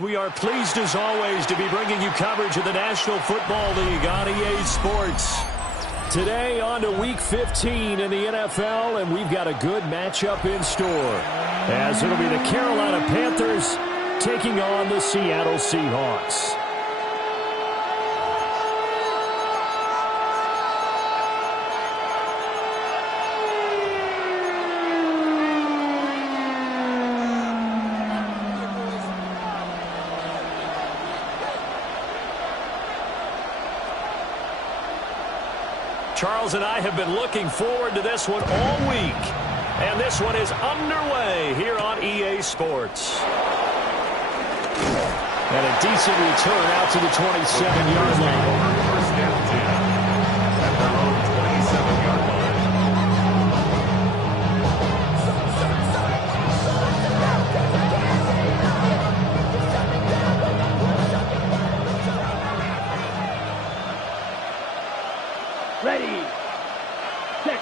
We are pleased as always to be bringing you coverage of the National Football League on EA Sports. Today on to Week 15 in the NFL, and we've got a good matchup in store, as it'll be the Carolina Panthers taking on the Seattle Seahawks. Charles and I have been looking forward to this one all week. And this one is underway here on EA Sports. And a decent return out to the 27-yard line. First down 10 at their own 27-yard line. Ready. Set.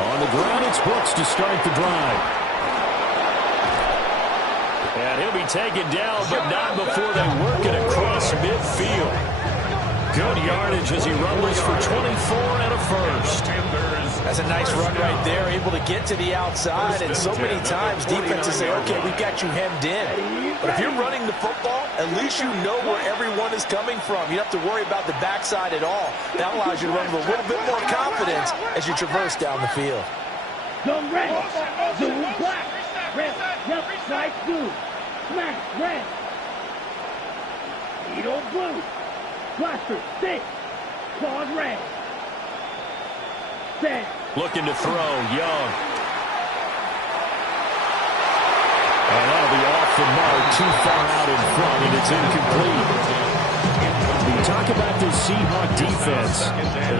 On the ground, it's Brooks to start the drive. And he'll be taken down, but not before they work it across midfield. Good yardage as he rumbles for 24 and a first. That's a nice run right there, able to get to the outside, and so many times defenses say, okay, we've got you hemmed in. But if you're running the football, at least you know where everyone is coming from. You don't have to worry about the backside at all. That allows you to run with a little bit more confidence as you traverse down the field. Zone red. Zoom black. Red. Yep. Side blue. Smash. Red. Needle blue. Blaster. Stick. Claws red. Set. Looking to throw. Young. And that'll be off the mark, too far out in front, and it's incomplete. You talk about this Seahawk defense.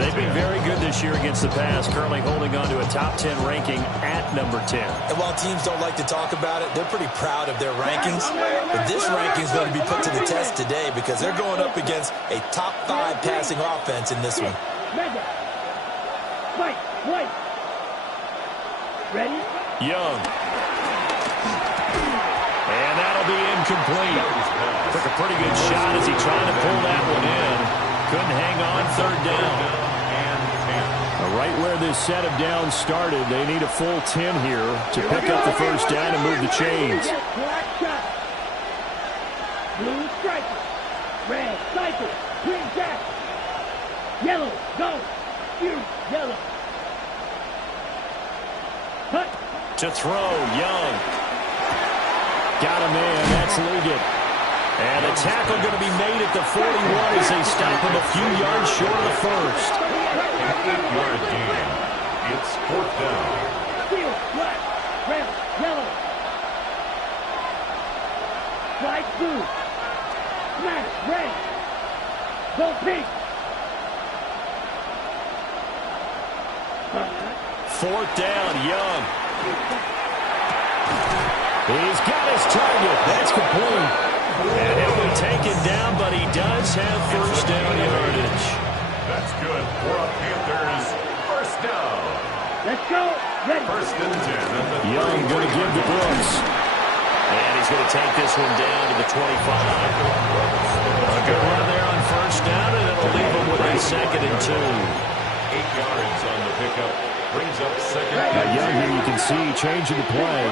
They've been very good this year against the pass, currently holding on to a top 10 ranking at number 10. And while teams don't like to talk about it, they're pretty proud of their rankings. But this ranking is going to be put to the test today because they're going up against a top 5 passing offense in this one. Mega. Fight. White. Ready? Young. And that'll be incomplete. Took a pretty good shot as he tried to pull that one in. Couldn't hang on third down. Right where this set of downs started, they need a full 10 here to pick up the first down and move the chains. Black shot. Blue striker. Red cycle. Green jack. Yellow. Go. Huge. Yellow. Cut. To throw, Young. Got him in. That's Liggett. And a tackle going to be made at the 41 as they stop him a few yards short of the first. 8-yard gain. It's fourth down. Steel. Black. Red. Yellow. Flag blue. Smash. Red. Go pink. Fourth down, Young. He's got his target. That's complete. And he'll be taken down, but he does have first down yardage. That's good for a Panthers first down. Let's go. Ready. First and 10 at the Young going to give to Brooks. And he's going to take this one down to the 25. A good run there on first down, and it'll leave him with a second and 2. 8 yards on the pickup. Brings up second. Now Young here, you can see changing the play.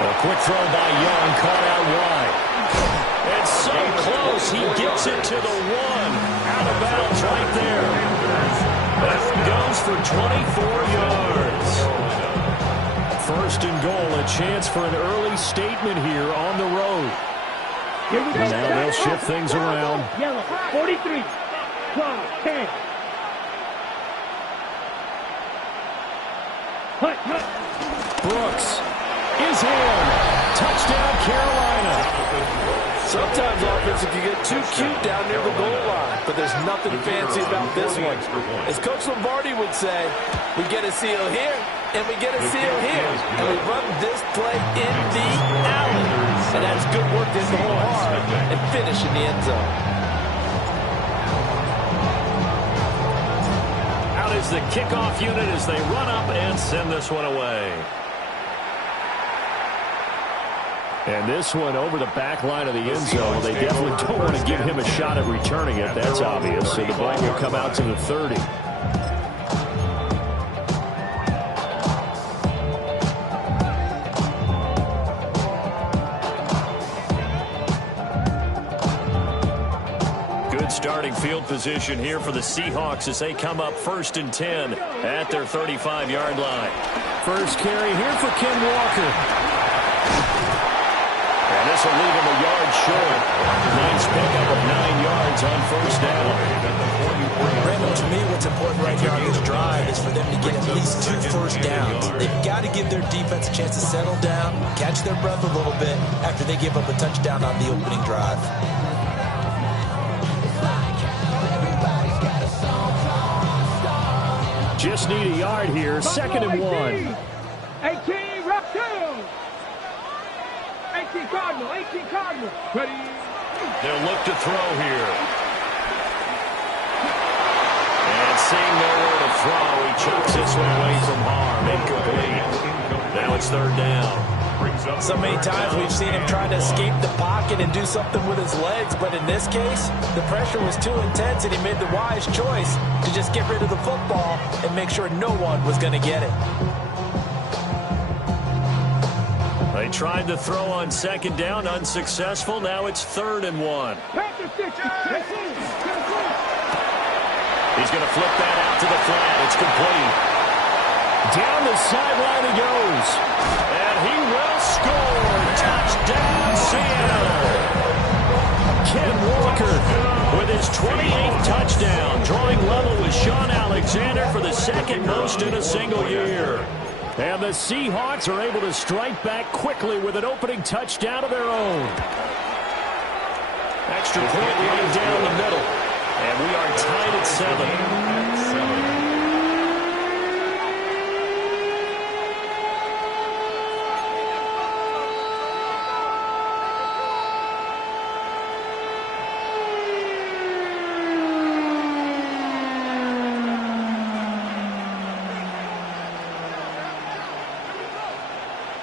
A quick throw by Young, caught out wide. It's so close, he gets it to the 1. Out of bounds right there. That one goes for 24 yards. First and goal, a chance for an early statement here on the road. Here we go. Now they'll shift things around. Yellow. 43. 12. 10. Hut. Brooks is in. Touchdown, Carolina. Sometimes offense can get too cute down near the goal line, but there's nothing fancy about this one. As Coach Lombardi would say, we get a seal here, and we get a seal here, and we run this play in the alley. And that's good work in the hole hard and finish in the end zone. Out is the kickoff unit as they run up and send this one away. And this one over the back line of the end zone. They definitely don't want to give him a shot at returning it. That's obvious. So the ball will come out to the 30. Good starting field position here for the Seahawks as they come up 1st and 10 at their 35-yard line. First carry here for Ken Walker. And this will leave him a yard short. Nice pickup of 9 yards on 1st down. Brandon, to me, what's important right here on this drive is for them to get at least 2 first downs. They've got to give their defense a chance to settle down, catch their breath a little bit after they give up a touchdown on the opening drive. Just need a yard here. 2nd and 1. 18, rock 2. 18 Cardinal, 18 Cardinal. Ready? They'll look to throw here. And seeing nowhere to throw, he chucks this one away from harm. Incomplete. Now it's 3rd down. So many times we've seen him try to escape the pocket and do something with his legs, but in this case, the pressure was too intense and he made the wise choice to just get rid of the football and make sure no one was going to get it. They tried to throw on 2nd down, unsuccessful. Now it's 3rd and 1. He's going to flip that out to the flat. It's complete. Down the sideline he goes. And he will score. Touchdown, Seattle. Ken Walker with his 28th touchdown, drawing level with Sean Alexander for the 2nd most in a single year. And the Seahawks are able to strike back quickly with an opening touchdown of their own. Extra point right down the middle. And we are tied at 7.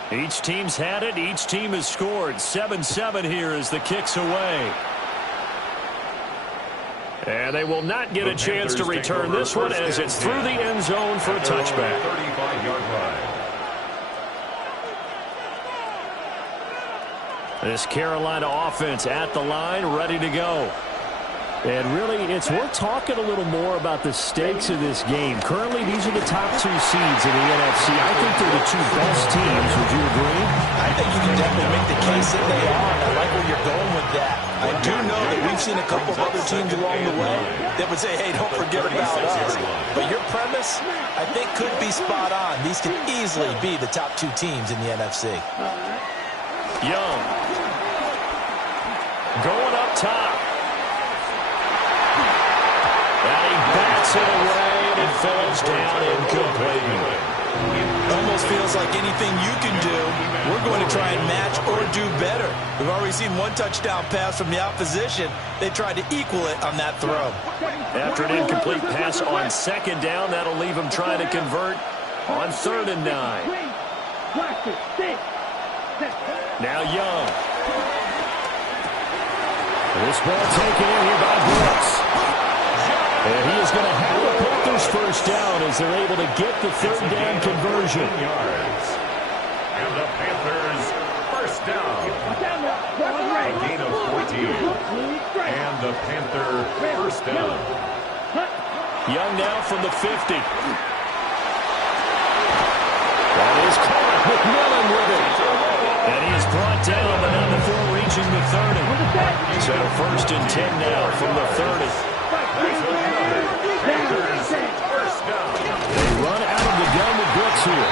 Each team's had it. Each team has scored. 7-7 here as the kick's away. And they will not get a chance to return this one as it's through the end zone for a touchback. 35-yard line. This Carolina offense at the line, ready to go. And really, it's worth talking a little more about the stakes of this game. Currently, these are the top 2 seeds in the NFC. I think they're the 2 best teams. Would you agree? I think you can definitely make the case that they are, and I like where you're going with that. I do know that we've seen a couple of other teams along the way that would say, hey, don't forget about us. But your premise, I think, could be spot on. These can easily be the top 2 teams in the NFC. Young. Going up top. And he bats it away, and it falls down incomplete. Almost feels like anything you can do, we're going to try and match or do better. We've already seen 1 touchdown pass from the opposition. They tried to equal it on that throw. After an incomplete pass on 2nd down, that'll leave him trying to convert on 3rd and 9. Now Young. This ball taken in here by Brooks. And he is going to have the Panthers first down as they're able to get the 3rd down conversion. Yards. And the Panthers first down. A gain of 14. And the Panther first down. Young now from the 50. That is caught. McMillan with it. And he is brought down, but not before reaching the 30. So 1st and 10 now from the 30. They run out of the gun with Brooks here.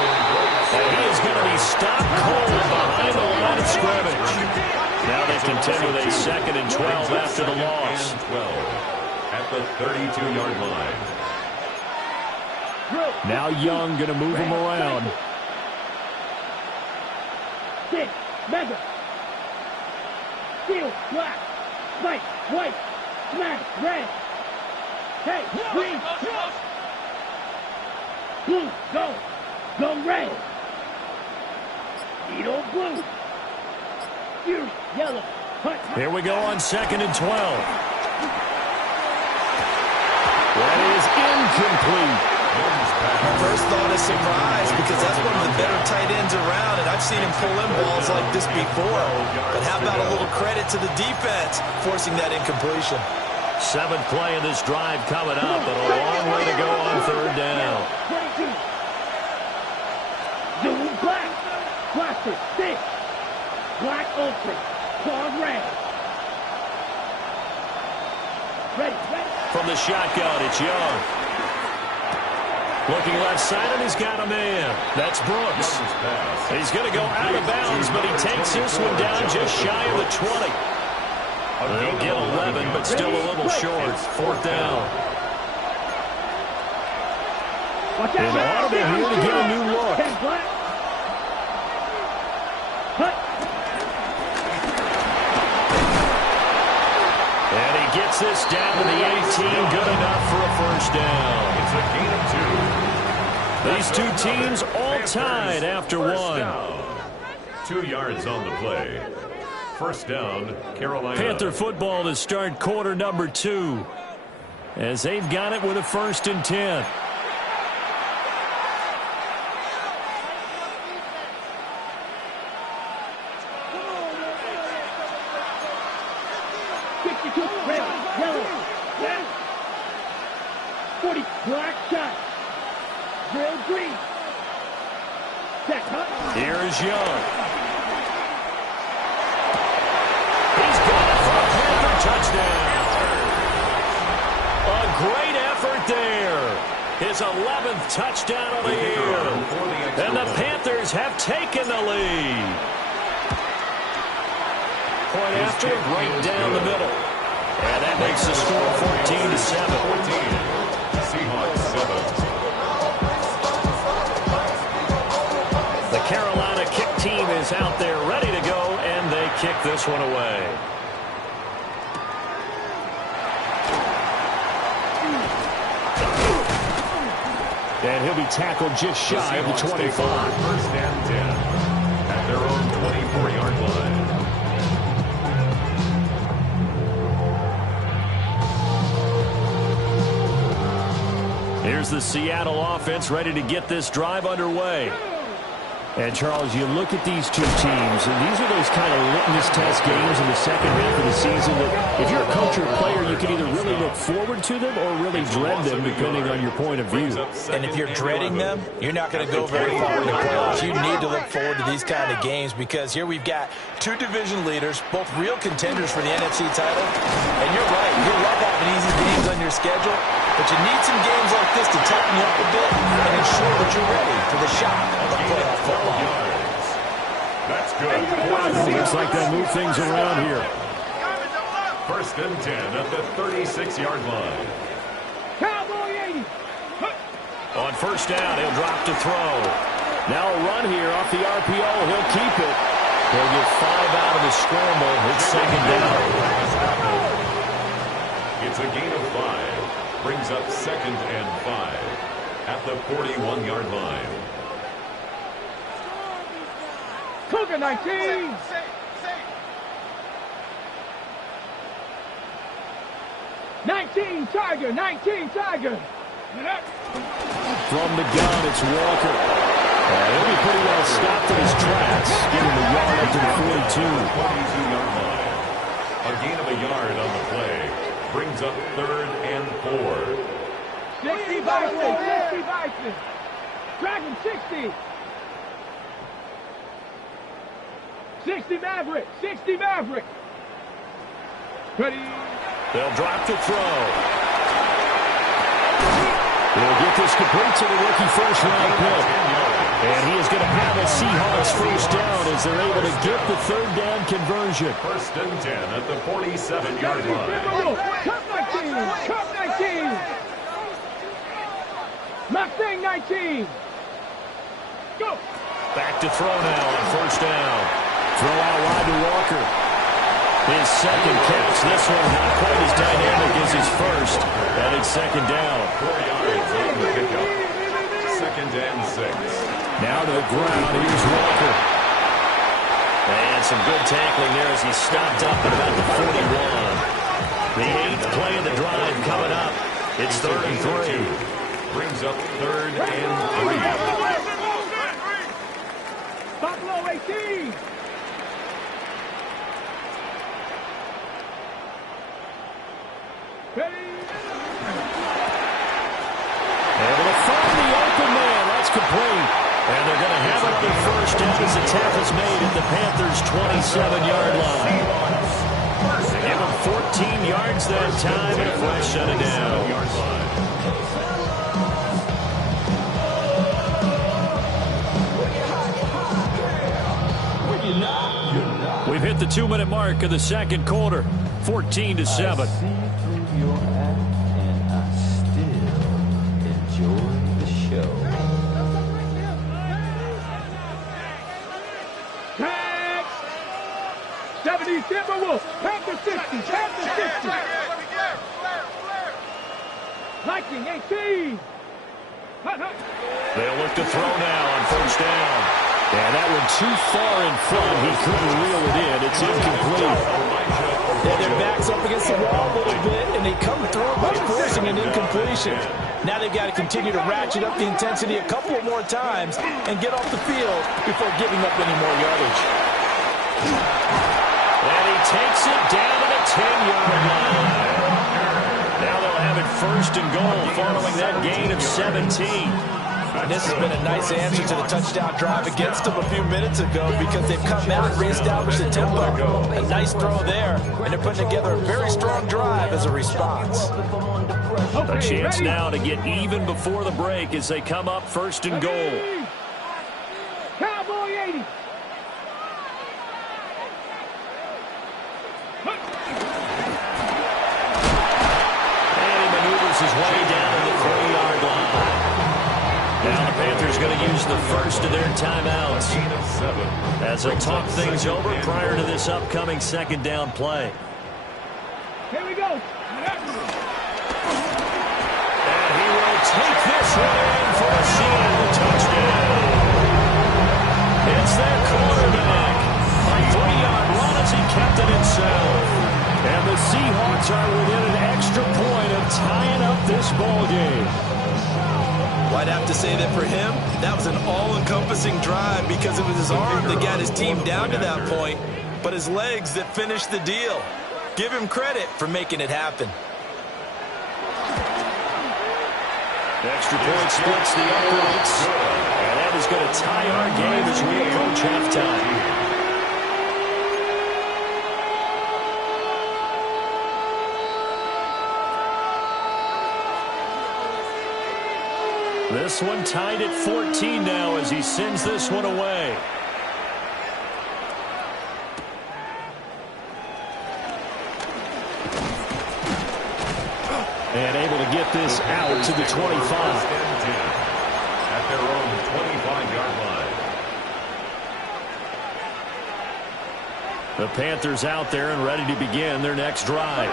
And he is going to be stopped cold behind the line of scrimmage. Now they contend with a 2nd and 12 after the loss. 12 at the 32-yard line. Now Young going to move him around. 6, mega. Steel, black, white, white, smash, red. Hey, green. Blue, go. Go red. Edo blue. Fury, yellow. Hunt. Here we go on 2nd and 12. That is incomplete. First thought is surprise because that's one of the better tight ends around, and I've seen him pull in balls like this before. But how about a little credit to the defense forcing that incompletion? 7th play of this drive coming up, but a long way to go on 3rd down. 22. Zoom black. Blaster, 6. Black ultra. Claw red. Ready, ready. From the shotgun, it's Young. Looking left side, and he's got a man. That's Brooks. He's going to go out of bounds, but he takes this one down just shy of the 20. They'll get 11, but still a little short. 4th down. And Audible here to get a new look. And he gets this down to the 18. Good enough for a 1st down. It's a gain of 2. These two teams all tied after 1. Down. 2 yards on the play. 1st down, Carolina. Panther football to start quarter number 2. As they've got it with a 1st and 10. Black shot. Drill green. Here is Young. He's got it for a Panther touchdown. A great effort there. His 11th touchdown of the year. And the Panthers have taken the lead. Point after, right down the middle. And that makes the score 14-7. Seahawks 7. The Carolina kick team is out there ready to go, and they kick this one away. And he'll be tackled just shy of the 25. 1st and 10 at their own 24-yard line. Here's the Seattle offense ready to get this drive underway. And, Charles, you look at these two teams, and these are those kind of litmus test games in the second half of the season that if you're a coach or a player, you can either really look forward to them or really dread them, depending on your point of view. And if you're dreading them, you're not going to go very far in the playoffs. You need to look forward to these kind of games because here we've got 2 division leaders, both real contenders for the NFC title. And you're right, you love having easy games on your schedule, but you need some games like this to tighten you up a bit and ensure that you're ready for the shock of the playoff football. That's good. Looks like they'll move things around here. 1st and 10 at the 36-yard line. Cowboy 80. On 1st down, he'll drop to throw. Now a run here off the RPO. He'll keep it. He'll get 5 out of the scramble. It's 2nd down. It's a gain of 5. Brings up 2nd and 5 at the 41-yard line. Cougar 19. 19 Tiger, 19 Tiger. From the gun, it's Walker. He'll be pretty well stopped in his tracks, getting the yard up to the 42-yard line. A gain of a yard on the play. Brings up 3rd and 4. 60 Bison, 60 Bison. Dragon 60. 60 Maverick, 60 Maverick. Ready. They'll drop to throw. He'll get this complete to the rookie first-round pick. And he is going to have a Seahawks 1st down as they're able to get the 3rd down conversion. 1st and 10 at the 47-yard line. Cup 19, Cup 19. Mustang 19. Go. Back to throw now on 1st down. Throw out wide to Walker. His 2nd catch. This one not quite as dynamic as his 1st. And it's 2nd down. 4 yards on the pickup. 2nd the ground. Here's Walker. And some good tackling there as he stopped up at about the 41. The 8th play of the drive coming up. It's 3rd and 3. Brings up 3rd and 3. Buffalo 18. Able to find the open man. That's complete. And they're going to have another first down as the tackle's made at the Panthers' 27-yard line. They give them 14 yards that time and a fresh set of downs. We've hit the 2-minute mark of the second quarter, 14-7. Timberwolves, Panther 60, Panther 60. Viking 18. They'll look to throw now on first down. And that one too far in front. He couldn't reel it in. It's incomplete. Yeah, their back's up against the wall a little bit, and they come through by forcing an incompletion. Now they've got to continue to ratchet up the intensity a couple more times and get off the field before giving up any more yardage. And he takes it down to the 10-yard line. Now they'll have it first and goal following that gain of 17. And this has been a nice answer to the touchdown drive against them a few minutes ago because they've come out and reestablished the tempo. A nice throw there, and they're putting together a very strong drive as a response. A chance now to get even before the break as they come up first and goal. Cowboy 80. His way down to the 3-yard line. Now the Panthers going to use the first of their timeouts as they'll talk things over prior to this upcoming second down play. Here we go. And he will take this one in for a Seattle touchdown. It's their quarterback. A 3-yard run as he kept it himself. And the Seahawks are within an extra point of tying up this ball game. Well, I'd have to say that for him, that was an all-encompassing drive because it was his arm that got his team down to that point, but his legs that finished the deal. Give him credit for making it happen. Extra point splits the uprights. And that is going to tie our game as we approach halftime. This one tied at 14 now as he sends this one away. And able to get this out to the 25. At their own 25-yard line. The Panthers out there and ready to begin their next drive.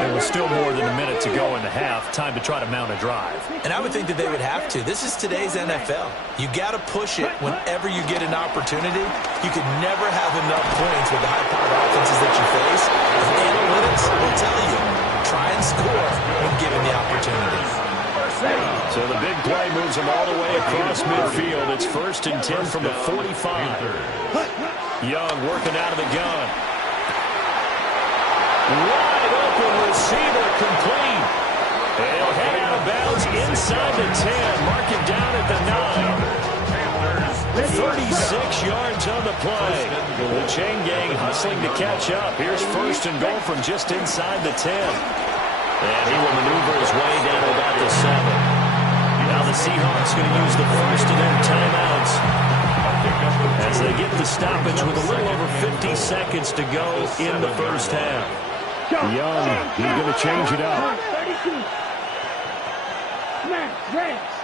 There was still more than a minute to go in the half. Time to try to mount a drive. And I would think that they would have to. This is today's NFL. You got to push it whenever you get an opportunity. You could never have enough points with the high-powered offenses that you face. And analytics will tell you, try and score when given the opportunity. So the big play moves them all the way across midfield. It's 1st and 10 from the 45. Young working out of the gun. Wide open receiver complete. They'll head out of bounds inside the 10. Mark him down at the 9. 36 yards on the play. The chain gang hustling to catch up. Here's 1st and goal from just inside the 10. And he will maneuver his way down to about the 7. Now the Seahawks going to use the first of their timeouts as they get the stoppage with a little over 50 seconds to go in the first half. Young, he's going to change it up. 32. Smash, reds.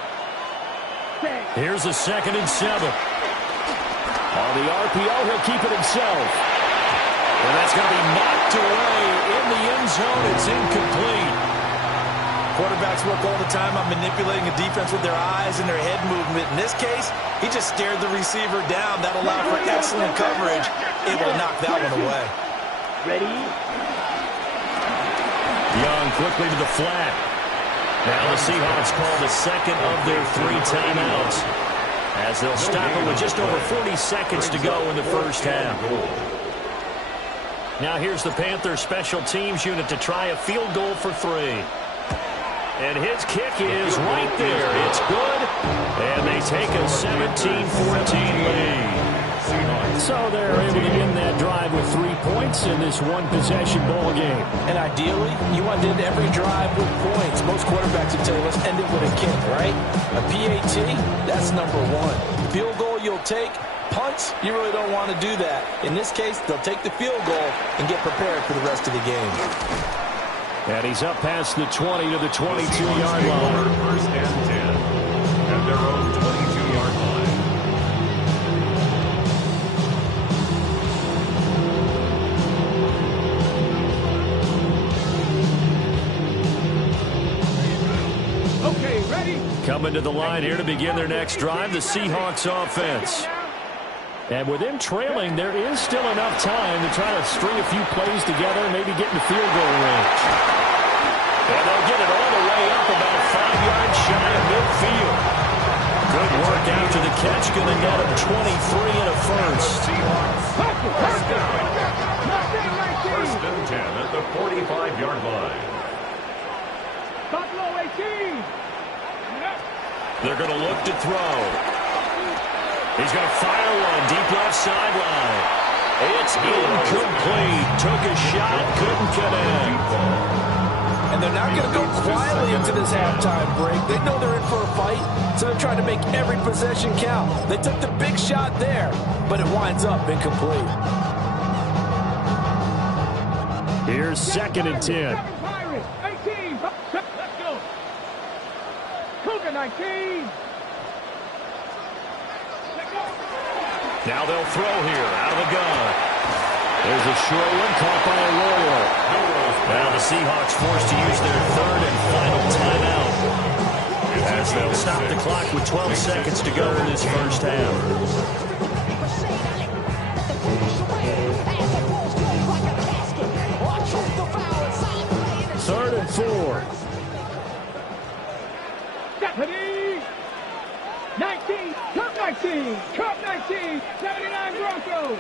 Here's a 2nd and 7. On the RPO, he'll keep it himself. And that's going to be knocked away in the end zone. It's incomplete. Quarterbacks work all the time on manipulating a defense with their eyes and their head movement. In this case, he just stared the receiver down. That allowed for excellent coverage, able to knock that one away. Ready? Young quickly to the flat. Now the Seahawks call the second of their 3 timeouts, as they'll stop it with just over 40 seconds to go in the first half. Now here's the Panthers special teams unit to try a field goal for 3. And his kick is right there. It's good. And they take a 17-14 lead. So they're able to end that drive with 3 points in this one-possession ball game. And ideally, you want to end every drive with points. Most quarterbacks would tell you, let's end it with a kick, right? A PAT, that's number 1. Field goal you'll take. Punts, you really don't want to do that. In this case, they'll take the field goal and get prepared for the rest of the game. And he's up past the 20 to the 22-yard line. First and 10 at their own 22-yard line. Okay, ready? Coming to the line here to begin their next drive, the Seahawks offense. And with them trailing, there is still enough time to try to string a few plays together and maybe get in the field goal range. And they'll get it all the way up about 5 yards shy of midfield. Good work after the catch, going to net him 23 and a first. First and 10 at the 45-yard line. Buffalo 18. They're going to look to throw. He's going to fire one deep left sideline. It's incomplete. Took a shot, couldn't connect. And they're not going to go quietly into this halftime break. They know they're in for a fight, so they're trying to make every possession count. They took the big shot there, but it winds up incomplete. Here's 2nd and 10. 18. Let's go. Cougar 19. Now they'll throw here out of the gun. There's a short one caught by Arroyo. Now the Seahawks forced to use their 3rd and final timeout, as they'll stop the clock with 12 seconds to go in this first half. 3rd and 4. Stephanie. 19. Cup 19. Cup 19. 79 Broncos.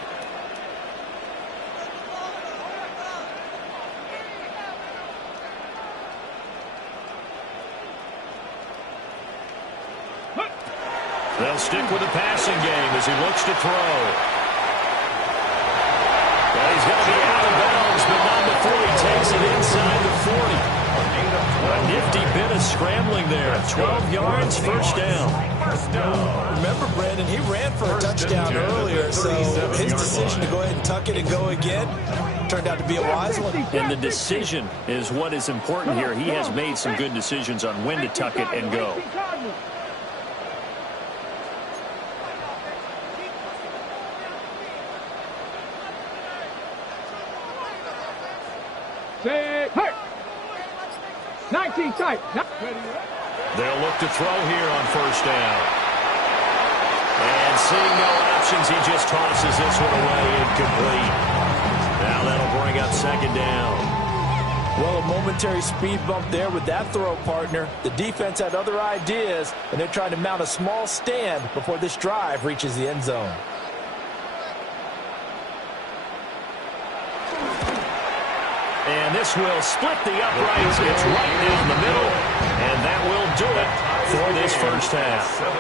They'll stick with the passing game as he looks to throw. Well, he's going to be out of bounds, but not before he takes it inside the 40. A nifty bit of scrambling there. 12 yards, first down. Remember, Brandon, he ran for a touchdown earlier, so his decision to go ahead and tuck it and go again turned out to be a wise one. And the decision is what is important here. He has made some good decisions on when to tuck it and go. Say, hey! 19 tight. They'll look to throw here on first down. And seeing no options, he just tosses this one away, incomplete. Now that'll bring up 2nd down. Well, a momentary speed bump there with that throw, partner. The defense had other ideas, and they're trying to mount a small stand before this drive reaches the end zone. And this will split the uprights. It's right down the middle. And that will do it for this first half. 17.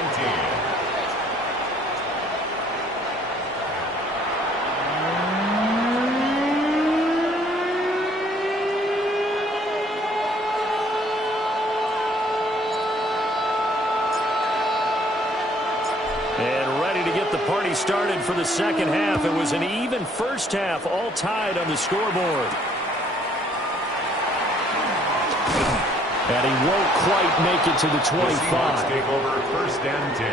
And ready to get the party started for the second half. It was an even first half, all tied on the scoreboard. And he won't quite make it to the 25. The Seahawks take over 1st and 10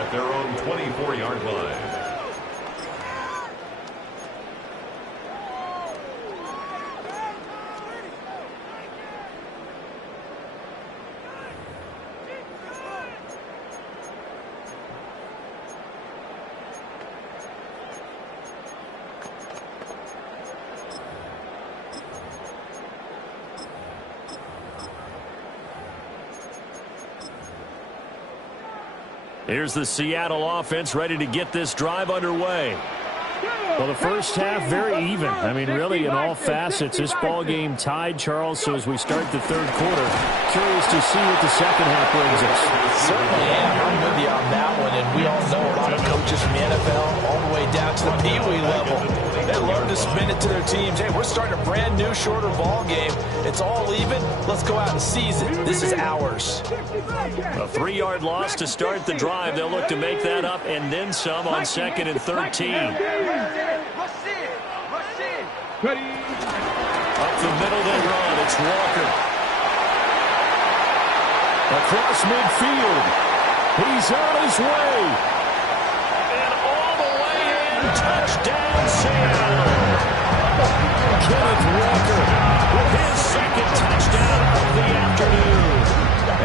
at their own 24-yard line. Here's the Seattle offense ready to get this drive underway. Well, the first half, very even. I mean, really, in all facets, this ball game tied, Charles. So as we start the third quarter, curious to see what the second half brings us. Certainly am. I'm with you on that one. And we all know a lot of coaches from the NFL all the way down to the Pee-wee level. They love to spin it to their teams. Hey, we're starting a brand new, shorter ball game. It's all even. Let's go out and seize it. This is ours. A 3-yard loss to start the drive. They'll look to make that up and then some on 2nd and 13. Up the middle they run. It's Walker. Across midfield. He's on his way. And all the way in. Touchdown, Seattle. Kenneth Walker with his second touchdown of the afternoon.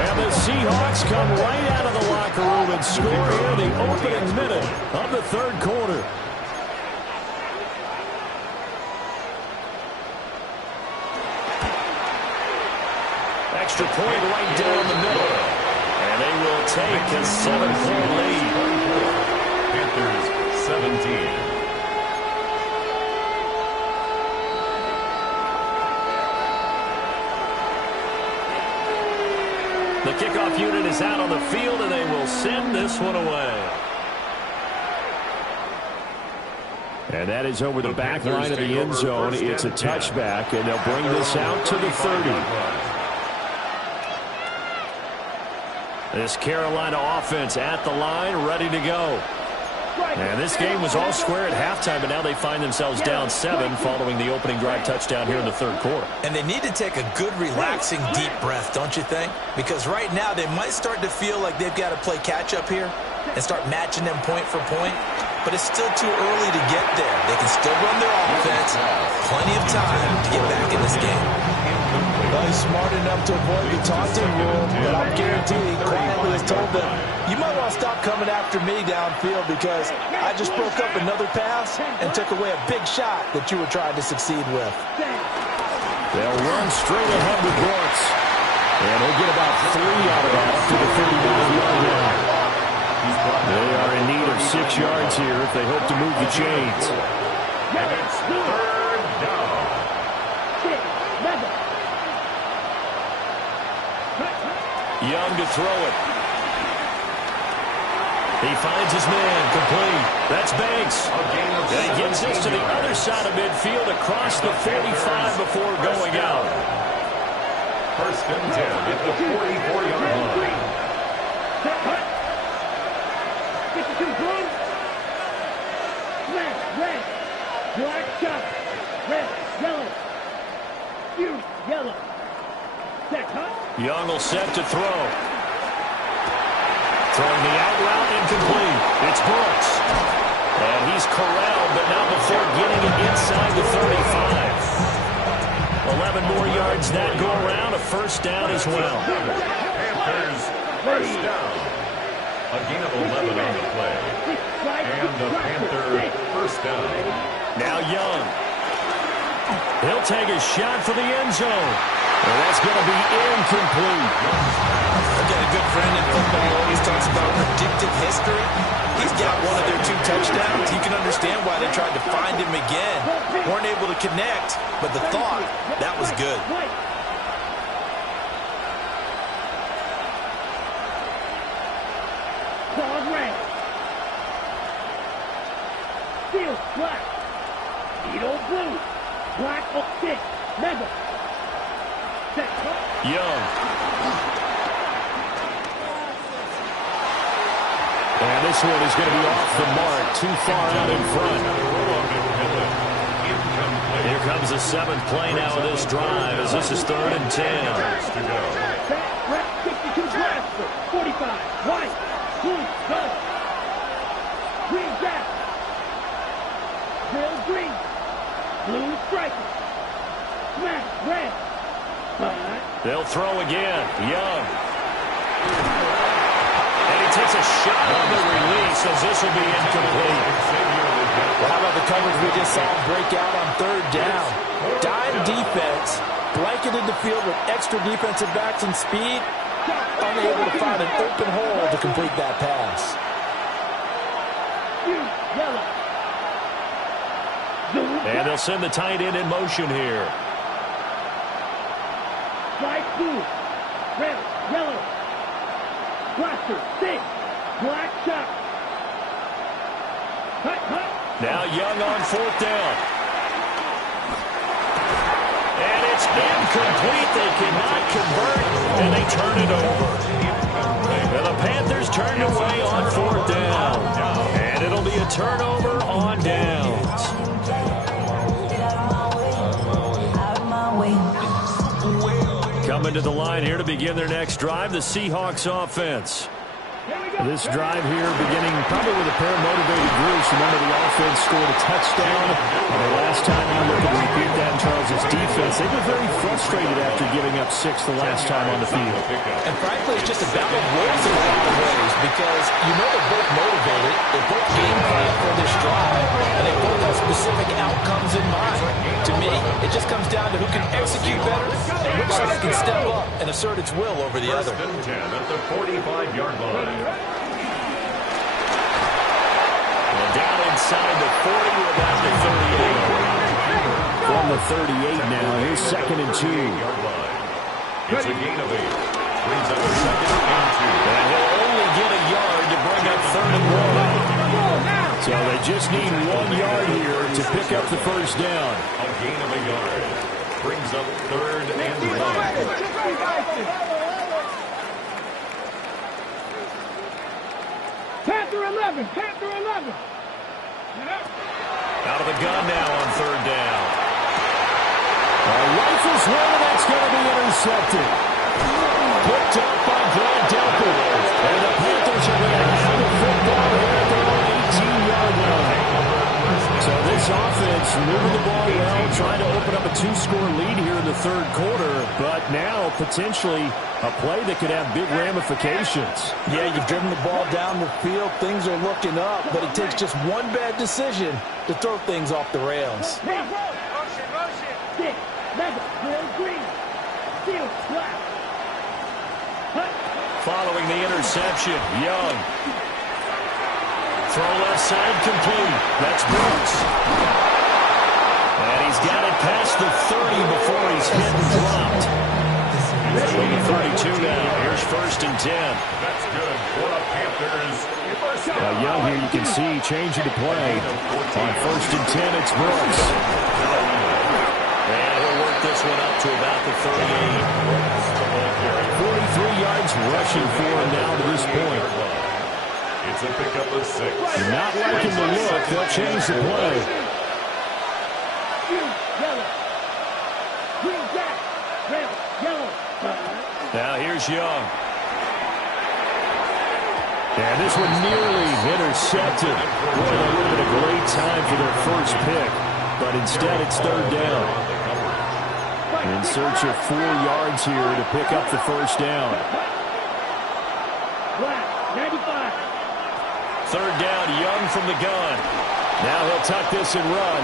And the Seahawks come right out of the locker room and score here the opening minute of the third quarter. Extra point right down the middle. And they will take a 7-point lead. Panthers 17. The kickoff unit is out on the field, and they will send this one away. And that is over the back line of the end zone. It's a touchback, and they'll bring this out to the 30. This Carolina offense at the line, ready to go. And this game was all square at halftime, but now they find themselves down 7 following the opening drive touchdown here in the third quarter. And they need to take a good, relaxing, deep breath, don't you think? Because right now they might start to feel like they've got to play catch-up here and start matching them point for point. But it's still too early to get there. They can still run their offense. Plenty of time to get back in this game. Well, he's smart enough to avoid the taunting rule, but I'm guaranteeing quietly has told them, you might want to stop coming after me downfield because I just broke up another pass and took away a big shot that you were trying to succeed with. They'll run straight ahead with Brooks. And he'll get about 3 out of that up to the 39-yard line. They are in need of 6 yards here if they hope to move the chains. And it's third down. Young to throw it. He finds his man, complete. That's Banks. And he gets this to the other side of midfield across the 45 before going out. First and 10 at the 44-yard line. 52 points. Red, black shot, red, yellow, you, yellow. Set cut. Young will set to throw. Throwing the out route, incomplete. It's Brooks. And he's corralled, but not before getting it inside the 35. 11 more yards that go around. A first down as well. Panthers first down. A gain of 11 on the play. And the Panther first down. Now Young. He'll take a shot for the end zone. And that's going to be incomplete. I've got a good friend in football who always talks about predictive history. He's got one of their 2 touchdowns. You can understand why they tried to find him again. Weren't able to connect, but the thought, that was good. Claws red. Steel black. Beetle blue. Black or 6. Mega. Set cut. Young. And this one is going to be off the mark, too far out in front. Here comes the 7th play now of this drive as this is 3rd and 10. Red 62 black. 45. White. Blue. Gold. Green gap. Bill green. Blue striker. Smash red. They'll throw again. Young. And he takes a shot on the release as this will be incomplete. Well, how about the coverage we just saw break out on 3rd down? Dime defense, blanketed the field with extra defensive backs and speed. unable to find an open hole to complete that pass. And they'll send the tight end in motion here. Strike 2. Red, yellow. Blaster, 6. Black shot. Cut, cut. Now Young on 4th down. And it's incomplete. They cannot convert, and they turn it over. And the Panthers turned away on 4th down. And it'll be a turnover on downs. Coming to the line here to begin their next drive, the Seahawks offense. This drive here beginning probably with a pair of motivated groups. Remember, the offense scored a touchdown. And the last time you look at repeat that in Charles' defense, they were very frustrated after giving up 6 the last time on the field. And frankly, it's just a battle of wills in a lot of ways because you know they're both motivated. They're both game plan for this drive, and they both have specific outcomes in mind. To me, it just comes down to who can execute better and which side can step up and assert its will over the other. First and 10 at the 45-yard line. Down inside the 40, about the 38. From the 38 now, here's 2nd and 2. It's a gain of 8. Brings up a 2nd and 2. And he'll only get a yard to bring up 3rd and 1. So they just need 1 yard here to pick up the first down. A gain of a yard. Brings up 3rd and 1. Panther 11, Panther 11. Out of the gun now on 3rd down. Rifles one, and that's going to be intercepted. Picked up by Brad Delpit. And the Panthers are going to have the football here at their own 18-yard line. So this offense moving the ball well, trying to open up a 2-score lead here in the 3rd quarter, but now potentially a play that could have big ramifications. Yeah, you've driven the ball down the field. Things are looking up, but it takes just one bad decision to throw things off the rails. Motion. 6, 11, green. Steel, black. Following the interception, Young. Throw left side complete. That's Brooks. And he's got it past the 30 before he's hit and dropped. From the 32 now. Here's 1st and 10. That's good for the Panthers. Young here, you can see changing to play. On 1st and 10, it's Brooks. And he'll work this one up to about the 38. 43 yards rushing for him now to this point. It's a pickup of 6. Not liking the look. They'll change the play. Now here's Young. And this one nearly intercepted. Boy, that would have been a great time for their first pick. But instead, it's 3rd down. In search of 4 yards here to pick up the first down. 3rd down, Young from the gun. Now he'll tuck this and run.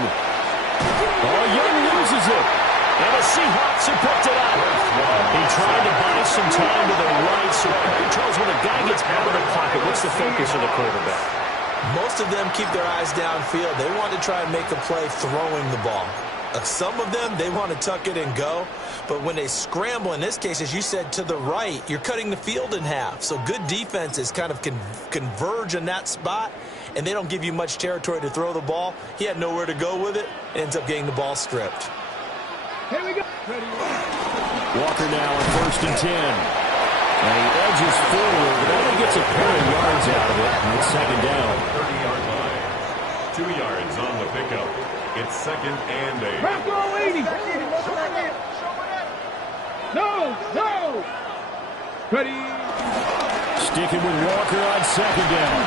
Oh, Young loses it. And the Seahawks have picked it up. He tried to buy some time to the right. So, Charles, when a guy gets out of the pocket, what's the focus of the quarterback? Most of them keep their eyes downfield. They want to try and make a play throwing the ball. Some of them, they want to tuck it and go. But when they scramble, in this case, as you said, to the right, you're cutting the field in half. So good defenses kind of converge in that spot, and they don't give you much territory to throw the ball. He had nowhere to go with it. Ends up getting the ball stripped. Here we go. Walker now on 1st and 10. And he edges forward, but only gets a pair of yards out of it. And it's 2nd down. 30-yard line. 2 yards on the pickup. It's 2nd and 8. Bronco 80. No. Ready. Sticking with Walker on 2nd down.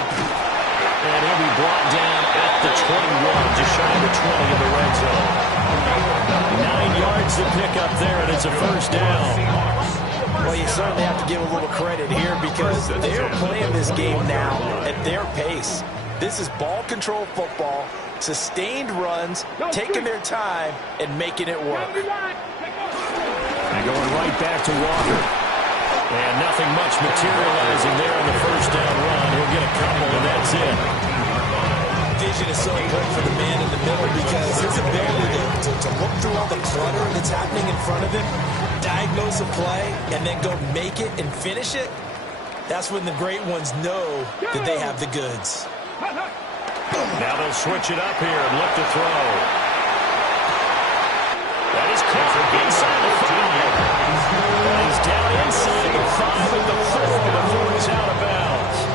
And he'll be brought down at the 21, just shy of the 20 in the red zone. 9 yards to pick up there, and it's a first down. Well, you certainly have to give a little credit here because they're playing this game now at their pace. This is ball control football, sustained runs, taking their time, and making it work. And going right back to Walker. And nothing much materializing there on the first down run. He'll get a couple, and that's it. Vision is so important for the man in the middle because his ability to look through all the clutter that's happening in front of him, diagnose a play, and then go make it and finish it, that's when the great ones know that they have the goods. Now they'll switch it up here and look to throw. That is caught inside the 5. That is down inside the 5 at the 4 before he's out of bounds.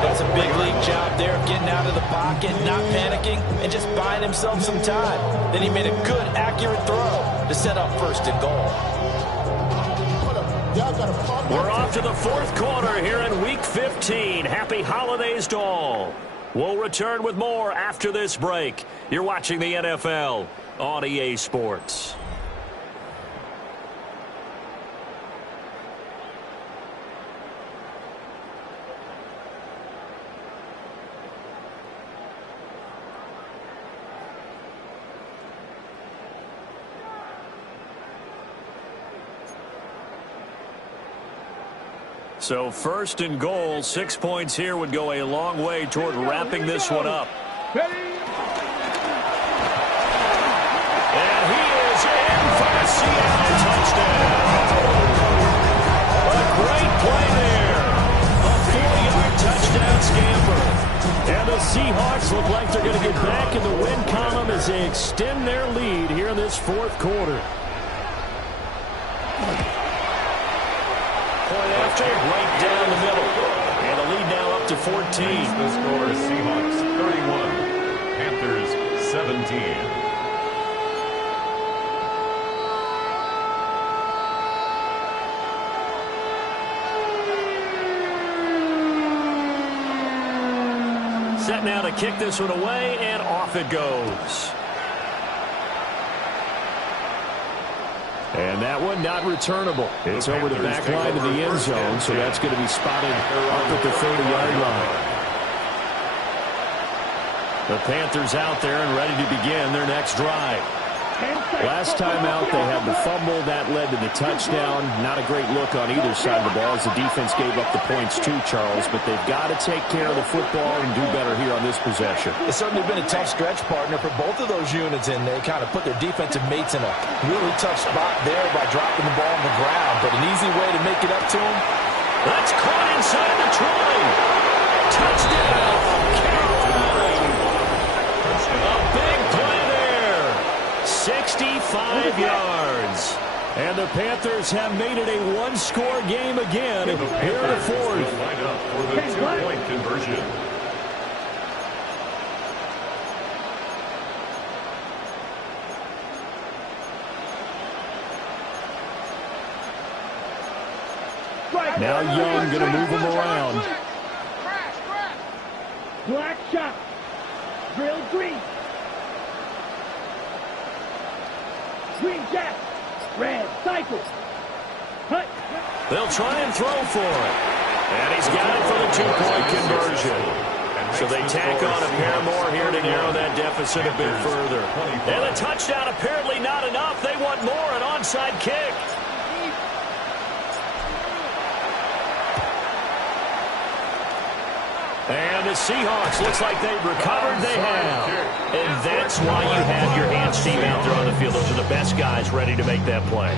That's a big league job there of getting out of the pocket, not panicking, and just buying himself some time. Then he made a good, accurate throw to set up first and goal. We're off to the fourth quarter here in Week 15. Happy holidays to all. We'll return with more after this break. You're watching the NFL on EA Sports. So first and goal, 6 points here would go a long way toward wrapping this one up. And he is in for a Seattle touchdown. A great play there. A 4-yard touchdown scamper. And the Seahawks look like they're going to get back in the win column as they extend their lead here in this fourth quarter. Point after, right down the middle. And the lead now up to 14. The score is Seahawks 31, Panthers 17. Set now to kick this one away, and off it goes. And that one not returnable. It's over the back line of the end zone, so that's going to be spotted up at the 30-yard line. The Panthers out there and ready to begin their next drive. Last time out, they had the fumble. That led to the touchdown. Not a great look on either side of the ball as the defense gave up the points too, Charles. But they've got to take care of the football and do better here on this possession. It's certainly been a tough stretch, partner, for both of those units, and they kind of put their defensive mates in a really tough spot there by dropping the ball on the ground. But an easy way to make it up to them. That's caught inside the 20. Touchdown, Carolina. A big play there. 65 yards. And the Panthers have made it a one-score game again here in the fourth. Line up for the two-point conversion. Now Young going to move him around. Black shot. Drill green. Green jack. Red cycle. Hut. They'll try and throw for it. And he's got it for the two-point conversion. So they tack on a pair more here to narrow that deficit a bit further. And the touchdown apparently not enough. They want more, an onside kick. And the Seahawks, looks like they've recovered. They have. And that's why you have your hands team out there on the field. Those are the best guys ready to make that play.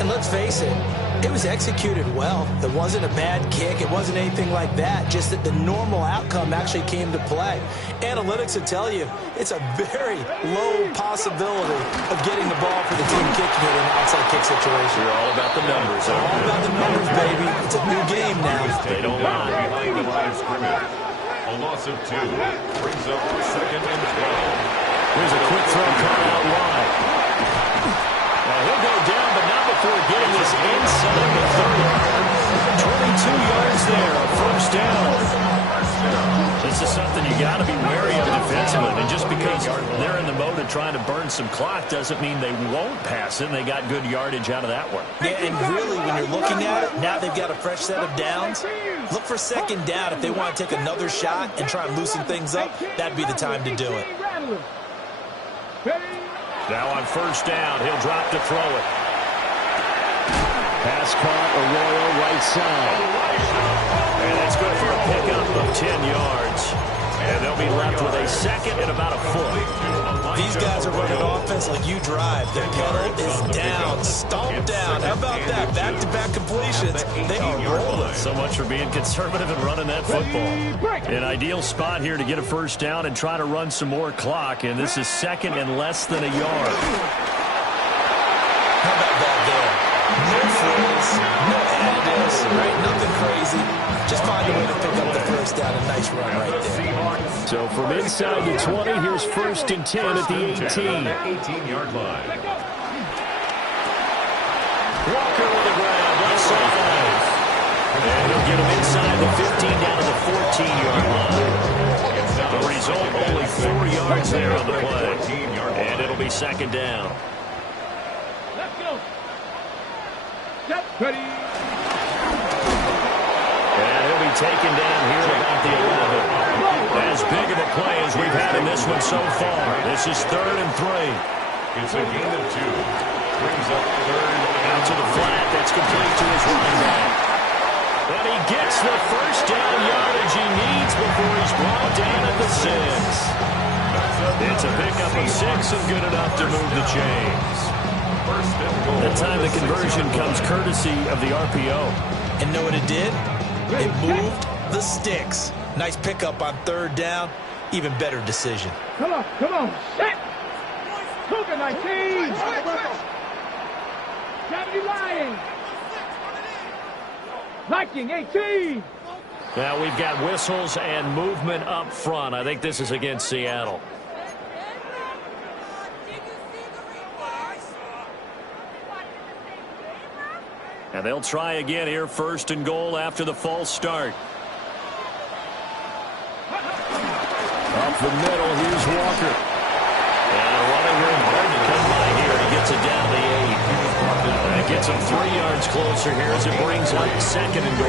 And let's face it, it was executed well. It wasn't a bad kick. It wasn't anything like that. Just that the normal outcome actually came to play. Analytics will tell you it's a very low possibility of getting the ball for the team kicking it in an outside kick situation. You're all about the numbers. All about the numbers, baby. It's a new game now. They don't lie. Behind the line of scrimmage. A loss of 2 brings up 2nd and 12. Here's a quick throw caught out wide. Now he'll go down, but not before getting this inside the 30. 22 yards there, a first down. This is something you got to be wary of defensively. And just because they're in the mode of trying to burn some clock doesn't mean they won't pass it. And they got good yardage out of that one. Yeah, and really, when you're looking at it, now they've got a fresh set of downs. Look for second down. If they want to take another shot and try and loosen things up, that'd be the time to do it. Now on first down, he'll drop to throw it. Pass caught, Arroyo right side. And that's good for a pickup of 10 yards. And they'll be left with a second and about a foot. These guys are running offense like you drive. The pedal is down, stomped down. How about that? Back-to-back completions. They are rolling. So much for being conservative and running that football. An ideal spot here to get a first down and try to run some more clock. And this is second and less than a yard. How about that there? No frills, no additives, right? Nothing crazy. Just find a way to pick up the first down. A nice run right there. So from inside the 20, here's first and 10 at the 18. 18-yard line. Walker with a grab, left side. And he'll get him inside the 15 down to the 14-yard line. The result, only 4 yards there on the play. And it'll be second down. Let's go. Step ready. And he'll be taken down here about the 11. As big of a play as we've had in this one so far. This is 3rd and 3. It's a gain of 2. Brings up 3rd. Out to the flat. That's complete to his running back. And he gets the first down yardage he needs before he's brought down at the 6. It's a pickup of 6 and good enough to move the chains. That time the conversion comes courtesy of the RPO. And know what it did? It moved the sticks. Nice pickup on 3rd down. Even better decision. Come on, set. Cougar 19. 70 Lions. Viking 18. Now we've got whistles and movement up front. I think this is against Seattle. And they'll try again here, 1st and goal after the false start. Up the middle, here's Walker. And running room hard to come by here. He gets it down the 8. That gets him 3 yards closer here as it brings up 2nd and goal.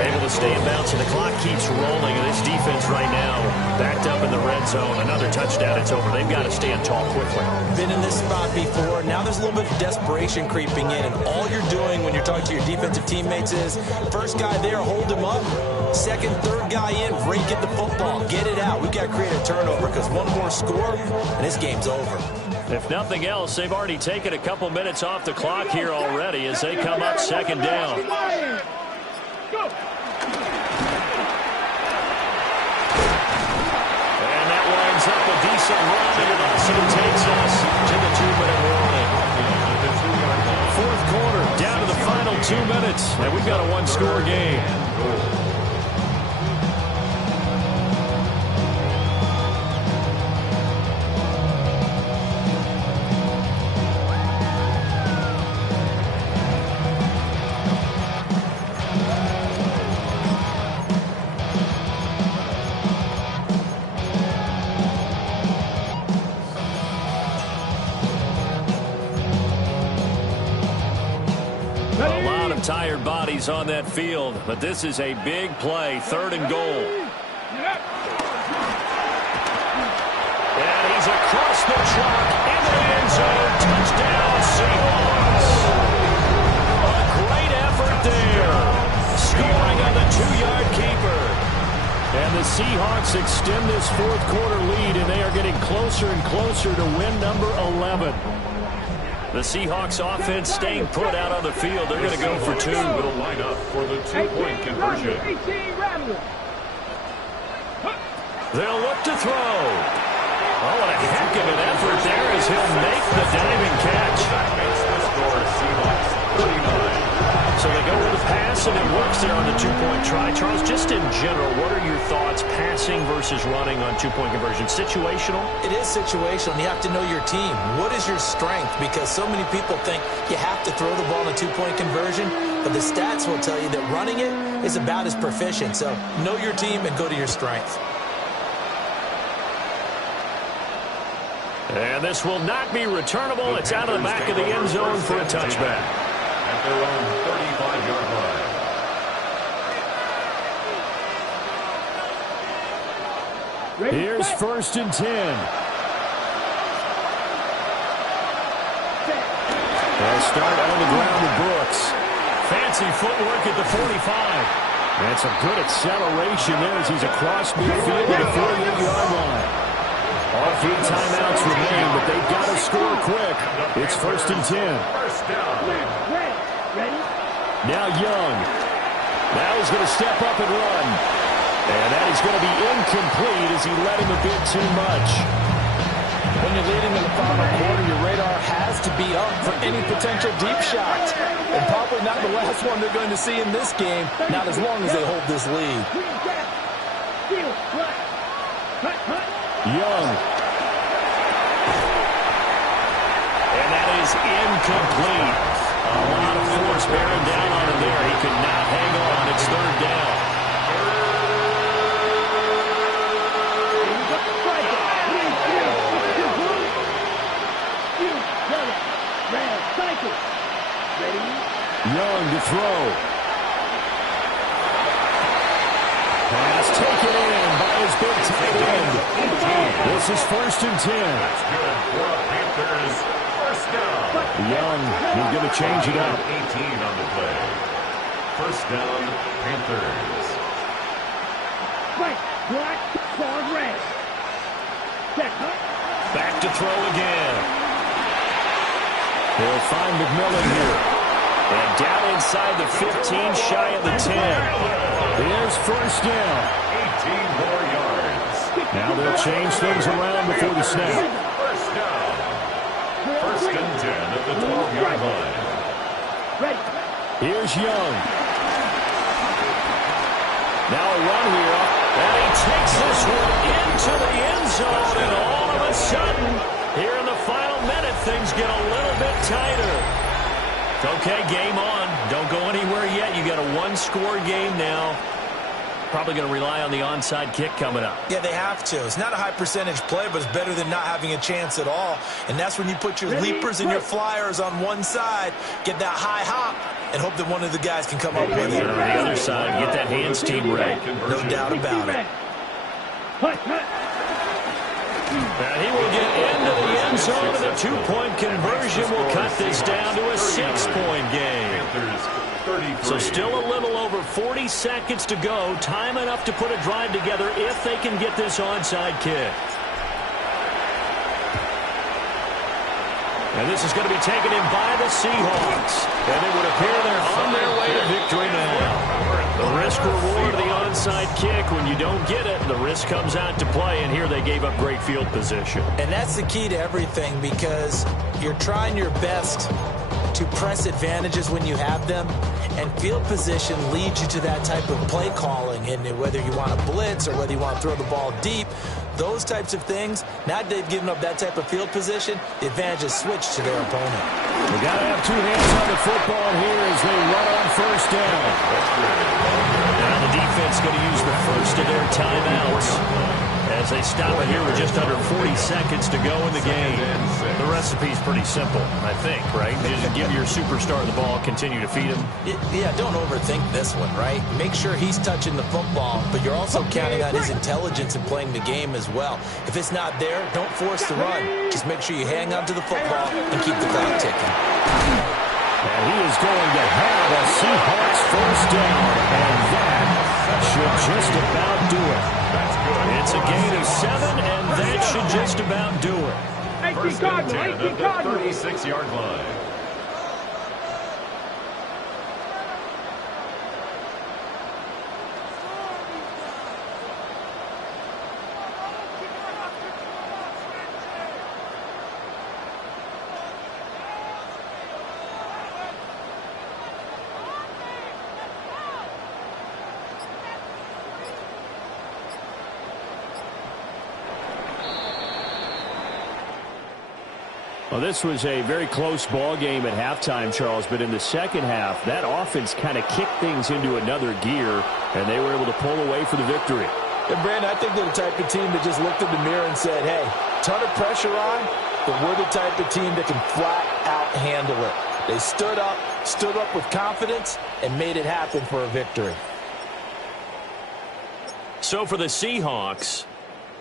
Able to stay in bounds, and the clock keeps rolling. And this defense right now backed up in the red zone. Another touchdown, it's over. They've got to stand tall quickly. Been in this spot before. Now there's a little bit of desperation creeping in. And all you're doing when you're talking to your defensive teammates is, first guy there, hold him up. 2nd, 3rd guy in, break it the football. Get it out. We've got to create a turnover because one more score, and this game's over. If nothing else, they've already taken a couple minutes off the clock here already as they come up 2nd down. Go. And that winds up a decent run, and it also takes us to the 2-minute warning. 4th quarter, down to the final 2 minutes, and we've got a 1-score game. A lot of tired bodies on that field, but this is a big play, 3rd and goal. And he's across the chalk into the end zone. Touchdown, Seahawks. A great effort there. Scoring on the 2-yard keeper. And the Seahawks extend this 4th quarter lead, and they are getting closer and closer to win number 11. The Seahawks offense staying put out on the field. They're going to go for 2. Will line up for the 2-point conversion. 18 Ramblers. They'll look to throw. Oh, what a heck of an effort there as he'll make the diving catch. That makes the score Seahawks 39. So they go with the pass, and it works there on the 2-point try. Charles, just in general, what are your thoughts passing versus running on 2-point conversion? Situational? It is situational, and you have to know your team. What is your strength? Because so many people think you have to throw the ball in a 2-point conversion, but the stats will tell you that running it is about as proficient. So know your team and go to your strength. And this will not be returnable. It's out of the back of the end zone for a touchback. At their own 35-yard line. Here's 1st and 10. They'll start on the ground with Brooks. Fancy footwork at the 45. And some good acceleration there as he's across midfield at the 48-yard line. All 3 timeouts remain, but they've got to score quick. It's 1st and 10. Now Young. Now he's going to step up and run. And that is going to be incomplete as he led him a bit too much. When you're leading in the final quarter, your radar has to be up for any potential deep shots. And probably not the last one they're going to see in this game, not as long as they hold this lead. Young. And that is incomplete. A lot of force bearing down on him there. He could not hang on. It's 3rd down. Young to throw. Pass taken in by his big tight end. This is 1st and 10. That's good for the Panthers. 1st down. Young, he's going to change it up. 18 on the play. 1st down, Panthers. Right, black, far red. Back to throw again. They'll find McMillan here. And down inside the 15, shy of the 10. Here's 1st down. 18 more yards. Now they'll change things around before the snap. 1st down. 1st and 10 at the 12-yard line. Here's Young. Now a run here. And he takes this one into the end zone. And all of a sudden, here in the final minute, things get a little bit tighter. Okay, game on. Don't go anywhere yet. You got a 1-score game now. Probably going to rely on the onside kick coming up. Yeah, they have to. It's not a high percentage play, but it's better than not having a chance at all. And that's when you put your leapers and your flyers on one side, get that high hop, and hope that one of the guys can come up with it. On the other side, get that hands team ready. No doubt about it. And he will get into the end zone, and a 2-point conversion will cut this down to a 6-point game. So still a little over 40 seconds to go. Time enough to put a drive together if they can get this onside kick. And this is going to be taken in by the Seahawks. And it would appear they're on their way to victory now. The risk-reward of the onside kick, when you don't get it, the risk comes out to play, and here they gave up great field position. And that's the key to everything, because you're trying your best to press advantages when you have them, and field position leads you to that type of play calling. And whether you want to blitz or whether you want to throw the ball deep, those types of things, now that they've given up that type of field position, the advantage is switched to their opponent. They got to have 2 hands on the football here as they run on 1st down. Now the defense going to use the first of their timeouts as they stop it here with just under 40 seconds to go in the game. The recipe's pretty simple, I think, right? Just give your superstar the ball, continue to feed him. Yeah, don't overthink this one, right? Make sure he's touching the football, but you're also counting on his intelligence in playing the game as well. If it's not there, don't force the run. Just make sure you hang on to the football and keep the clock ticking. And he is going to have a Seahawks 1st down, and that should just about do it. It's a gain of 7, and that should just about do it. 1st and 10 at the 36-yard line. Well, this was a very close ball game at halftime, Charles, but in the second half, that offense kind of kicked things into another gear, and they were able to pull away for the victory. And, Brandon, I think they're the type of team that just looked in the mirror and said, hey, ton of pressure on, but we're the type of team that can flat out handle it. They stood up with confidence, and made it happen for a victory. So for the Seahawks,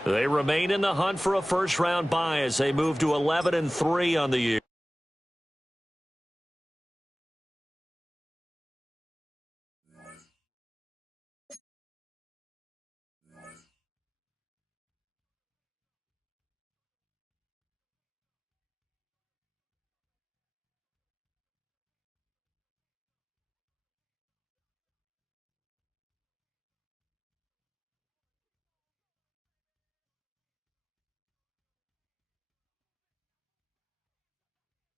they remain in the hunt for a first-round bye as they move to 11-3 on the year.